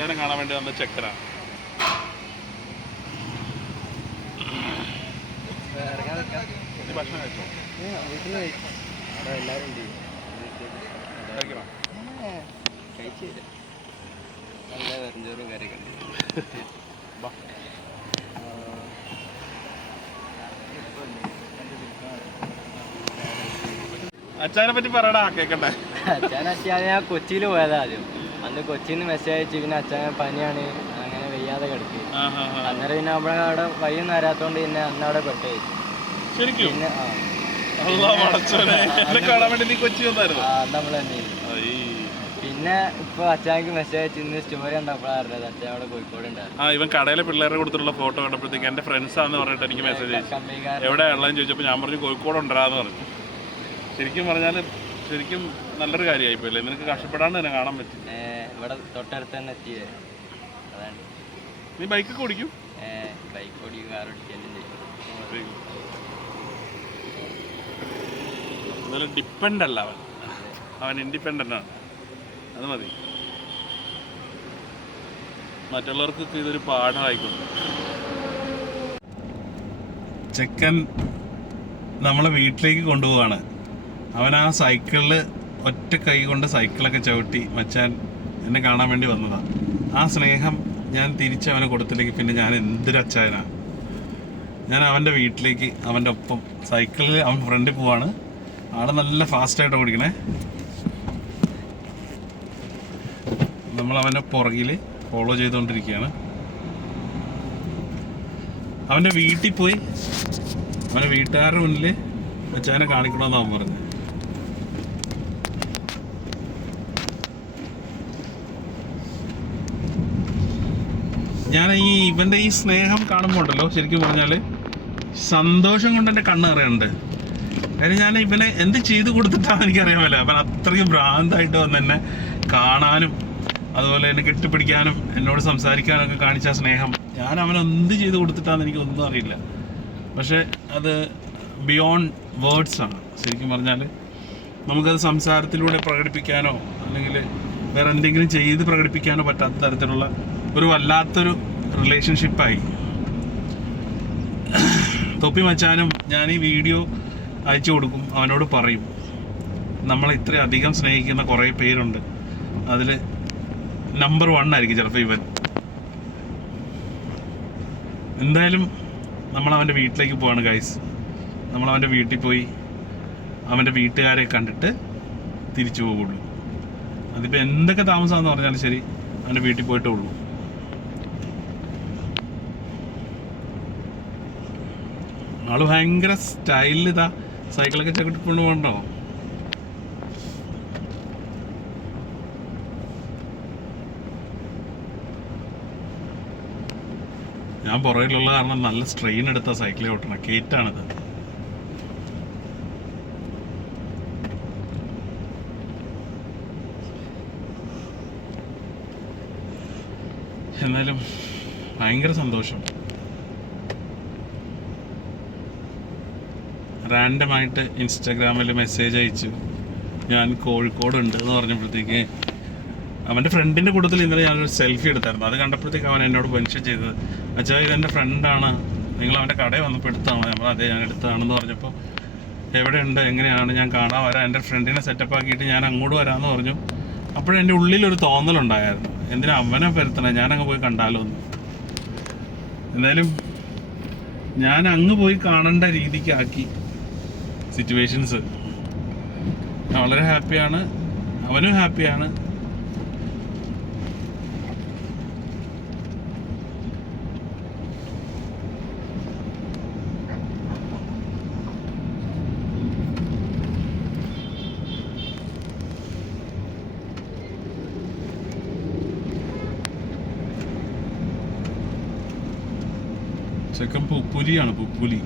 മച്ചാനെ കാണാൻ വേണ്ടി വന്ന ചെക്കനാണ്. ഭക്ഷണം കഴിച്ചോ? എല്ലാവരും കഴിക്കണോ? കഴിച്ചില്ല. നല്ല വെറുംചോറും കറിയൊക്കെ അച്ഛനെ പറ്റി പറയടാ, കേക്കട്ടെ. ഞാൻ കൊച്ചിയിൽ പോയതാ ആദ്യം. അന്ന് കൊച്ചിയിൽ നിന്ന് മെസ്സേജ് അയച്ചു. പിന്നെ അച്ഛൻ പനിയാണ്, അങ്ങനെ വെയ്യാതെ കിടക്കി. അന്നേരം പിന്നെ അവിടെ വഴിയൊന്നും വരാത്തോണ്ട് പിന്നെ അന്ന് അവിടെ പെട്ടു. ശരിക്കും പിന്നെ പിന്നെ ഇപ്പൊ അച്ഛനക്ക് മെസ്സേജ് അയച്ചു. ഇന്ന് സ്റ്റോറി കണ്ടപ്പോഴാണ് അറിഞ്ഞത് അച്ഛൻ അവിടെ കോഴിക്കോട് ഉണ്ടായിരുന്നു. ഇവൻ കടയിലെ പിള്ളേരെ കൊടുത്തിട്ടുള്ള ഫോട്ടോ കണ്ടപ്പോഴത്തേക്ക് എന്റെ ഫ്രണ്ട്സ് ആണെന്ന് പറഞ്ഞിട്ട് എനിക്ക് മെസ്സേജ് അയച്ചു. എവിടെയുള്ളതെന്ന് ചോദിച്ചപ്പോൾ ഞാൻ പറഞ്ഞു കോഴിക്കോട് ഉണ്ടാന്ന് പറഞ്ഞു. ശരിക്കും പറഞ്ഞാൽ ശരിക്കും നല്ലൊരു കാര്യമായിപ്പോയില്ലേ, നിനക്ക് കഷ്ടപ്പെടാണ്ട് തന്നെ കാണാൻ പറ്റും. ഇവിടെ തൊട്ടടുത്ത് തന്നെ എത്തിയേ. അതാണ്. നീ ബൈക്കൊക്കെ ഓടിക്കും? ബൈക്ക് ഓടിക്കും, കാർ ഓടിക്കും. എന്നാലും ഡിപ്പെൻഡ് അല്ല അവൻ ഇൻഡിപെൻഡൻ്റ് ആണ്. അത് മതി. മറ്റുള്ളവർക്കൊക്കെ ഇതൊരു പാഠമായിക്കൊണ്ട്. ചെക്കൻ നമ്മളെ വീട്ടിലേക്ക് കൊണ്ടുപോവാണ്. അവൻ ആ സൈക്കിളിൽ ഒറ്റ കൈ കൊണ്ട് സൈക്കിളൊക്കെ ചവിട്ടി മച്ചാൻ എന്നെ കാണാൻ വേണ്ടി വന്നതാണ്. ആ സ്നേഹം ഞാൻ തിരിച്ചവന് കൊടുത്തില്ലെങ്കിൽ പിന്നെ ഞാൻ എന്തൊരച്ചായനാണ്. ഞാൻ അവൻ്റെ വീട്ടിലേക്ക് അവൻ്റെ ഒപ്പം സൈക്കിളിൽ അവൻ ഫ്രണ്ടിൽ പോവാണ്. ആള് നല്ല ഫാസ്റ്റായിട്ട് ഓടിക്കണേ. നമ്മൾ അവൻ്റെ പുറകിൽ ഫോളോ ചെയ്തുകൊണ്ടിരിക്കുകയാണ്. അവൻ്റെ വീട്ടിൽ പോയി അവൻ്റെ വീട്ടുകാരുടെ മുന്നിൽ അച്ഛനെ കാണിക്കണമെന്ന് അവൻ പറഞ്ഞു. ഞാൻ ഇവൻ്റെ ഈ സ്നേഹം കാണുമ്പോൾ ഉണ്ടല്ലോ, ശരിക്കും പറഞ്ഞാൽ സന്തോഷം കൊണ്ട് എൻ്റെ കണ്ണ് നിറയുന്നുണ്ട്. കാര്യം ഞാൻ ഇവനെ എന്ത് ചെയ്തു കൊടുത്തിട്ടാണെന്ന് എനിക്കറിയാമല്ലോ. അവൻ അത്രയും ഭ്രാന്തായിട്ട് വന്ന് എന്നെ കാണാനും അതുപോലെ എന്നെ കെട്ടിപ്പിടിക്കാനും എന്നോട് സംസാരിക്കാനും ഒക്കെ കാണിച്ച സ്നേഹം ഞാൻ അവനെന്ത് ചെയ്ത് കൊടുത്തിട്ടാണെന്ന് എനിക്കൊന്നും അറിയില്ല. പക്ഷേ അത് ബിയോണ്ട് വേർഡ്സ് ആണ്. ശരിക്കും പറഞ്ഞാൽ നമുക്കത് സംസാരത്തിലൂടെ പ്രകടിപ്പിക്കാനോ അല്ലെങ്കിൽ വേറെ എന്തെങ്കിലും ചെയ്ത് പ്രകടിപ്പിക്കാനോ പറ്റാത്ത തരത്തിലുള്ള ഒരു വല്ലാത്തൊരു റിലേഷൻഷിപ്പായി. തൊപ്പി മച്ചാനും ഞാൻ ഈ വീഡിയോ അയച്ചു കൊടുക്കും. അവനോട് പറയും, നമ്മളെ ഇത്രയധികം സ്നേഹിക്കുന്ന കുറേ പേരുണ്ട്, അതിൽ നമ്പർ 1 ആയിരിക്കും ചിലപ്പോൾ ഇവൻ. എന്തായാലും നമ്മളവൻ്റെ വീട്ടിലേക്ക് പോവാണ് ഗൈസ്. നമ്മളവൻ്റെ വീട്ടിൽ പോയി അവൻ്റെ വീട്ടുകാരെ കണ്ടിട്ട് തിരിച്ചു പോകുള്ളൂ. അതിപ്പോൾ എന്തൊക്കെ താമസമാണെന്ന് പറഞ്ഞാലും ശരി, അവൻ്റെ വീട്ടിൽ പോയിട്ടേ ഉള്ളൂ. ആള് ഭയങ്കര സ്റ്റൈലിൽ ഇതാ സൈക്കിളൊക്കെ ചവിട്ടിക്കൊണ്ട് പോകണ്ടോ. ഞാൻ പുറകിലുള്ള കാരണം നല്ല സ്ട്രെയിൻ എടുത്ത സൈക്കിളിൽ ഓട്ടണം. കേറ്റാണിത്. എന്നാലും ഭയങ്കര സന്തോഷം. റാൻഡമായിട്ട് ഇൻസ്റ്റാഗ്രാമിൽ മെസ്സേജ് അയച്ചു, ഞാൻ കോഴിക്കോട് ഉണ്ട് എന്ന് പറഞ്ഞപ്പോഴത്തേക്ക് അവൻ്റെ ഫ്രണ്ടിൻ്റെ കൂട്ടത്തിൽ ഇന്നലെ ഞാനൊരു സെൽഫി എടുത്തായിരുന്നു. അത് കണ്ടപ്പോഴത്തേക്ക് അവൻ എന്നോട് മെൻഷൻ ചെയ്തത്, അച്ഛാ ഇതെൻ്റെ ഫ്രണ്ടാണ്, നിങ്ങൾ അവൻ്റെ കടയിൽ വന്നപ്പോൾ എടുത്താണോ? നമ്മൾ അതെ ഞാൻ എടുത്തതാണെന്ന് പറഞ്ഞപ്പോൾ എവിടെയുണ്ട്, എങ്ങനെയാണ്, ഞാൻ കാണാൻ വരാം, എൻ്റെ ഫ്രണ്ടിനെ സെറ്റപ്പ് ആക്കിയിട്ട് ഞാൻ അങ്ങോട്ട് വരാമെന്ന് പറഞ്ഞു. അപ്പോഴെൻ്റെ ഉള്ളിലൊരു തോന്നലുണ്ടായിരുന്നു, എന്തിനാ അവനെ വരുത്തണേ, ഞാനങ്ങ് പോയി കണ്ടാലോ എന്ന്. എന്തായാലും ഞാൻ അങ്ങ് പോയി കാണേണ്ട രീതിക്കാക്കി സിറ്റുവേഷൻസ്. ഞാൻ വളരെ ഹാപ്പിയാണ്, അവനും ഹാപ്പിയാണ്. ചെക്കൻ പുപ്പുലിയാണ്, പുപ്പുലി.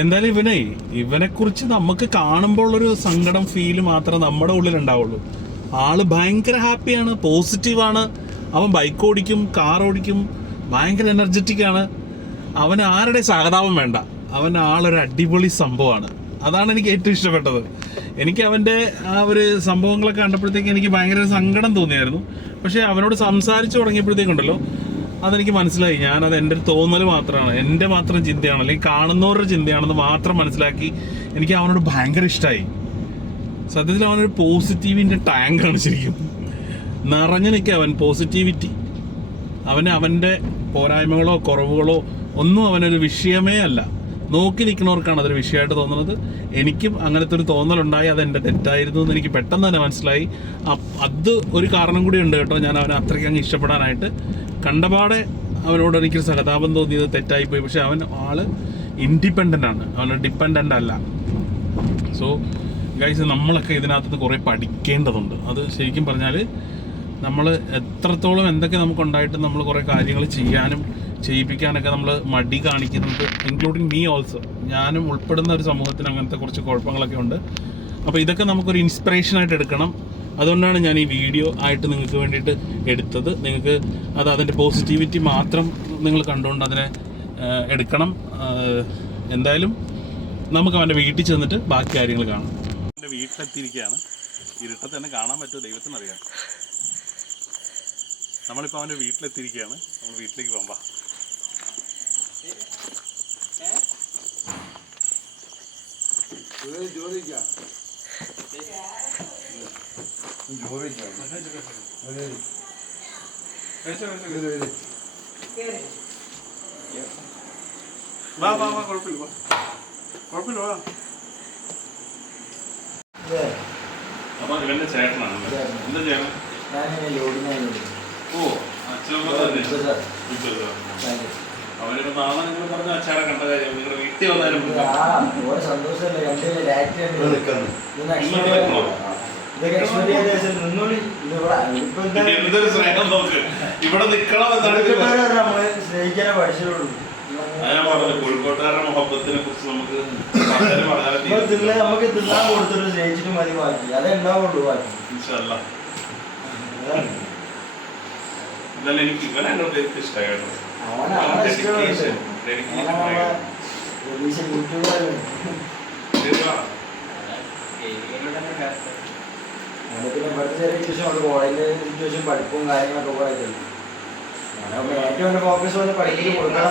എന്തായാലും ഇവനെ കുറിച്ച് നമുക്ക് കാണുമ്പോൾ ഒരു സങ്കടം ഫീല് മാത്രമേ നമ്മുടെ ഉള്ളിൽ ഉണ്ടാവുള്ളൂ. ആള് ഭയങ്കര ഹാപ്പിയാണ്, പോസിറ്റീവാണ്. അവൻ ബൈക്ക് ഓടിക്കും, കാർ ഓടിക്കും, ഭയങ്കര എനർജറ്റിക് ആണ്. അവന് ആരുടെ സഹതാപം വേണ്ട, അവൻ ആളൊരു അടിപൊളി സംഭവമാണ്. അതാണ് എനിക്ക് ഏറ്റവും ഇഷ്ടപ്പെട്ടത്. എനിക്ക് അവൻ്റെ ആ ഒരു സംഭവങ്ങളൊക്കെ കണ്ടപ്പോഴത്തേക്ക് എനിക്ക് ഭയങ്കര സങ്കടം തോന്നിയായിരുന്നു. പക്ഷേ അവനോട് സംസാരിച്ച് തുടങ്ങിയപ്പോഴത്തേക്കുണ്ടല്ലോ അതെനിക്ക് മനസ്സിലായി, ഞാനത് എൻ്റെ ഒരു തോന്നൽ മാത്രമാണ്, എൻ്റെ മാത്രം ചിന്തയാണ്, അല്ലെങ്കിൽ കാണുന്നവരുടെ ചിന്തയാണെന്ന് മാത്രം മനസ്സിലാക്കി എനിക്ക് അവനോട് ഭയങ്കര ഇഷ്ടമായി. സത്യത്തിൽ അവനൊരു പോസിറ്റീവിൻ്റെ ടാങ്കാണ് ശരിക്കും, നിറഞ്ഞു നിൽക്കുക അവൻ പോസിറ്റിവിറ്റി. അവൻ്റെ പോരായ്മകളോ കുറവുകളോ ഒന്നും അവനൊരു വിഷയമേ അല്ല. നോക്കി നിൽക്കുന്നവർക്കാണ് അതൊരു വിഷയമായിട്ട് തോന്നുന്നത്. എനിക്കും അങ്ങനത്തെ ഒരു തോന്നലുണ്ടായി, അതെൻ്റെ തെറ്റായിരുന്നു എന്ന് എനിക്ക് പെട്ടെന്ന് തന്നെ മനസ്സിലായി. അത് ഒരു കാരണം കൂടി ഉണ്ട് കേട്ടോ, ഞാൻ അവനെ അത്രയ്ക്ക് അങ്ങ് ഇഷ്ടപ്പെടാനായിട്ട്. കണ്ടപാടെ അവനോട് എനിക്കൊരു സഹതാപം തോന്നിയത് തെറ്റായിപ്പോയി. പക്ഷെ അവൻ ആള് ഇൻഡിപെൻഡൻ്റ് ആണ്, അവന് ഡിപ്പെൻഡൻ്റ് അല്ല. സോ ഗൈസ്, നമ്മളൊക്കെ ഇതിനകത്ത് കുറേ പഠിക്കേണ്ടതുണ്ട്. അത് ശരിക്കും പറഞ്ഞാൽ നമ്മൾ എത്രത്തോളം എന്തൊക്കെ നമുക്കുണ്ടായിട്ട് നമ്മൾ കുറേ കാര്യങ്ങൾ ചെയ്യാനും ചെയ്യിപ്പിക്കാനൊക്കെ നമ്മൾ മടി കാണിക്കുന്നത്, ഇൻക്ലൂഡിങ് മീ ഓൾസോ, ഞാനും ഉൾപ്പെടുന്ന ഒരു സമൂഹത്തിന് അങ്ങനത്തെ കുറച്ച് കുഴപ്പങ്ങളൊക്കെ ഉണ്ട്. അപ്പോൾ ഇതൊക്കെ നമുക്കൊരു ഇൻസ്പിറേഷനായിട്ട് എടുക്കണം. അതുകൊണ്ടാണ് ഞാൻ ഈ വീഡിയോ ആയിട്ട് നിങ്ങൾക്ക് വേണ്ടിയിട്ട് എടുത്തത്. നിങ്ങൾക്ക് അതിൻ്റെ പോസിറ്റിവിറ്റി മാത്രം നിങ്ങൾ കണ്ടുകൊണ്ട് അതിനെ എടുക്കണം. എന്തായാലും നമുക്ക് അവൻ്റെ വീട്ടിൽ ചെന്നിട്ട് ബാക്കി കാര്യങ്ങൾ കാണാം. എൻ്റെ വീട്ടിലെത്തിയിരിക്കുകയാണ്. ഇരുട്ടത്ത് തന്നെ കാണാൻ പറ്റുമോ ദൈവത്തിനറിയാം. നമ്മളിപ്പോൾ അവൻ്റെ വീട്ടിലെത്തിയിരിക്കുകയാണ്. നമ്മൾ വീട്ടിലേക്ക് പോകാം. കുഴപ്പമില്ല. അപ്പൊ ഇവന്റെ ചേട്ടനാണ്. എന്താ ചെയ്യണം? ഓ, അവനിപ്പോ നാളെ നിങ്ങൾ പറഞ്ഞ അച്ചാറെ കണ്ട കാര്യം നിങ്ങളുടെ വീട്ടിൽ വന്നാലും എന്തൊരു സ്നേഹം നോക്ക്. ഇവിടെ നിക്കണം എന്നാണ് ഞാൻ പറഞ്ഞത്. കോഴിക്കോട്ടുകാരുടെ മുഹബത്തിനെ കുറിച്ച് നമുക്ക് നമുക്ക് തിന്നാൻ കൊടുത്തിട്ട് സ്നേഹിച്ചിട്ട് മതി, ബാക്കി അതെണ്ടാവുള്ളൂ. ബാക്കി എന്നാലും എനിക്ക് ഇവനെ ഇഷ്ടമായി കേട്ടോ. കോളേജിലെ സിറ്റുവേഷൻ പഠിപ്പും കാര്യങ്ങളൊക്കെ കുറെ ഏറ്റവും ഫോക്കസ് വന്ന് പഠിപ്പിച്ച് കൊടുക്കണം.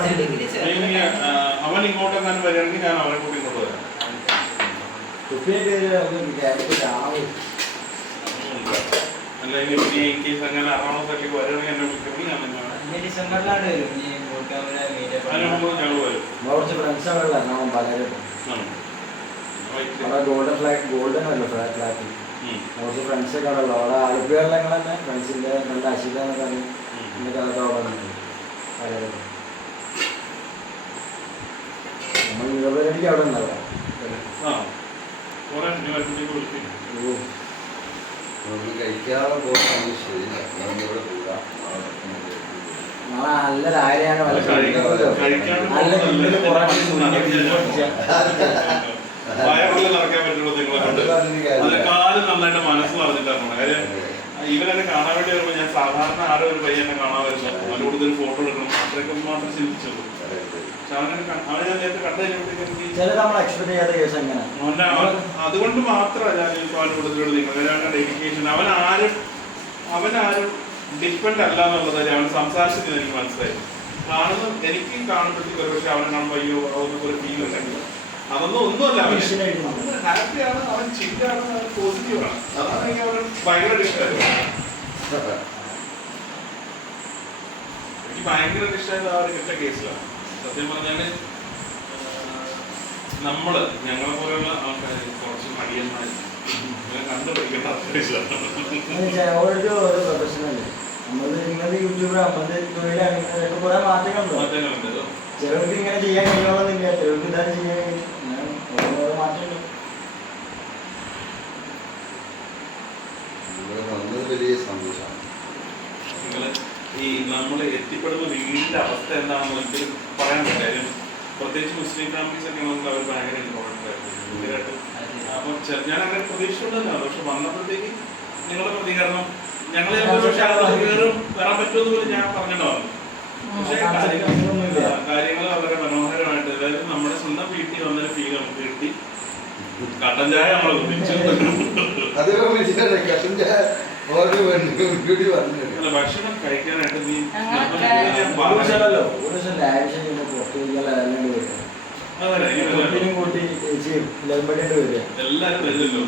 അവൻ ഇങ്ങോട്ടെങ്ങാനും വരികയാണെങ്കിൽ ഞാൻ അവനെ കൂട്ടി ഇങ്ങോട്ട് വരാം. അല്ല ഇനി അങ്ങനെ അറൗണ്ടൊക്കെ വരികയാണെങ്കിൽ എന്നെ വിളിക്കുമ്പോൾ ഞാൻ ഡിസംബറിലാണ് വരും. ഞങ്ങൾ വരും. കുറച്ച് ഫ്രണ്ട്സുകളുള്ള എറണാകുളം പലരും ഗോൾഡൻ അല്ല ഫ്ലാറ്റ് കുറച്ച് ഫ്രണ്ട്സൊക്കെ ഉള്ളു അവിടെ. ആലപ്പുഴകളിലെ തന്നെ ഫ്രണ്ട്സിൻ്റെ നല്ല അശിത എന്നൊക്കെ പറയും. എൻ്റെ കഥകളുണ്ട് പലരും. നമ്മൾ നിറവേടിക്ക് അവിടെ ഉണ്ടാവാം. നല്ല രാവിലെയാണ് നടക്കാൻ പറ്റുള്ളൂ നിങ്ങളെ കൊണ്ട്. അതിനെക്കാളും നന്നായിട്ട് മനസ്സ് പറഞ്ഞിട്ടാണ് കാര്യം. ഇവരെന്നെ കാണാൻ വേണ്ടി വരുമ്പോൾ ഞാൻ സാധാരണ ആരോ ഒരു പയ്യനെ കാണാൻ വരുന്നു, അവൻ്റെ കൂടുതൽ ഫോട്ടോ എടുക്കണം, അത്രയൊക്കെ മാത്രം ചിന്തിച്ചുള്ളൂ. പക്ഷെ അവനെ ഞാൻ നേരത്തെ കണ്ടു കഴിഞ്ഞപ്പോഴത്തേക്കും അതുകൊണ്ട് മാത്രമല്ല ഞാൻ ഇപ്പോൾ അവൻ്റെ കൂടുതൽ നിങ്ങളുടെ ഡെഡിക്കേഷൻ. അവനാരും ഡിപ്പെൻഡ് അല്ല എന്നുള്ളത് അവൻ സംസാരിച്ചത് എനിക്ക് മനസ്സിലായി. എനിക്ക് കാണുമ്പോഴത്തേക്ക് ഒരു പക്ഷെ അവനെ കാണുമ്പോൾ അയ്യോ അതൊന്നും ഒരു ഫീൽ ഉണ്ടെങ്കിൽ അതൊന്നും ഒന്നുമല്ല. അവൻ ഹാപ്പിയാണ്, അവൻ ചില്ലാണ്, അവൻ പോസിറ്റീവാണ്. അതാണ് എനിക്ക് അവൻ ഭയങ്കര ഇഷ്ടമായിരുന്നു. എനിക്ക് ഭയങ്കര ഇഷ്ടമായത് ആ ഒരു കിട്ട കേസിലാണ്. സത്യം പറഞ്ഞാല് ഞങ്ങളെ പോലെയുള്ള ആൾക്കാർ കുറച്ച് മടിയന്മാർ കണ്ടുപിടിക്കേണ്ട മാറ്റങ്ങളുണ്ട്. ചിലർക്ക് ഇങ്ങനെ ചെയ്യാൻ കഴിയണമെന്നില്ല, ചിലർക്ക് ഇതാണ് ചെയ്യാൻ കഴിയും. മാറ്റമുണ്ട്. വലിയ സന്തോഷമാണ്. ഈ നമ്മൾ എത്തിപ്പെടുന്ന വീടിന്റെ അവസ്ഥ എന്താണെന്ന് ഒരിക്കലും പറയാൻ പറ്റില്ല. പ്രത്യേകിച്ച് മുസ്ലിം ഫാമിലീസ് ഒക്കെ നമുക്ക് അവർ ഭയങ്കര ഇമ്പോർട്ടൻ്റ് ആയിരുന്നു. അപ്പൊ ഞാൻ അങ്ങനെ പ്രതീക്ഷിച്ചിട്ടുണ്ടല്ലോ. പക്ഷെ വന്നപ്പോഴത്തേക്ക് നിങ്ങളുടെ പ്രതികരണം ഞങ്ങളെ വരാൻ പറ്റുമെന്ന് പോലും ഞാൻ പറഞ്ഞിട്ട് വന്നു. പക്ഷേ കാര്യങ്ങൾ വളരെ കട്ടൻ ചായ നമ്മളെ കുടിച്ചു. അതേപോലെ വിളിച്ചിട്ടുണ്ട് കട്ടൻ ചായ ഓർഡർ വീട്ടിൽ പറഞ്ഞിട്ടുണ്ട്. അല്ല, ഭക്ഷണം കഴിക്കാനായിട്ട് നീ കൂട്ടി എല്ലാരും വരില്ലല്ലോ.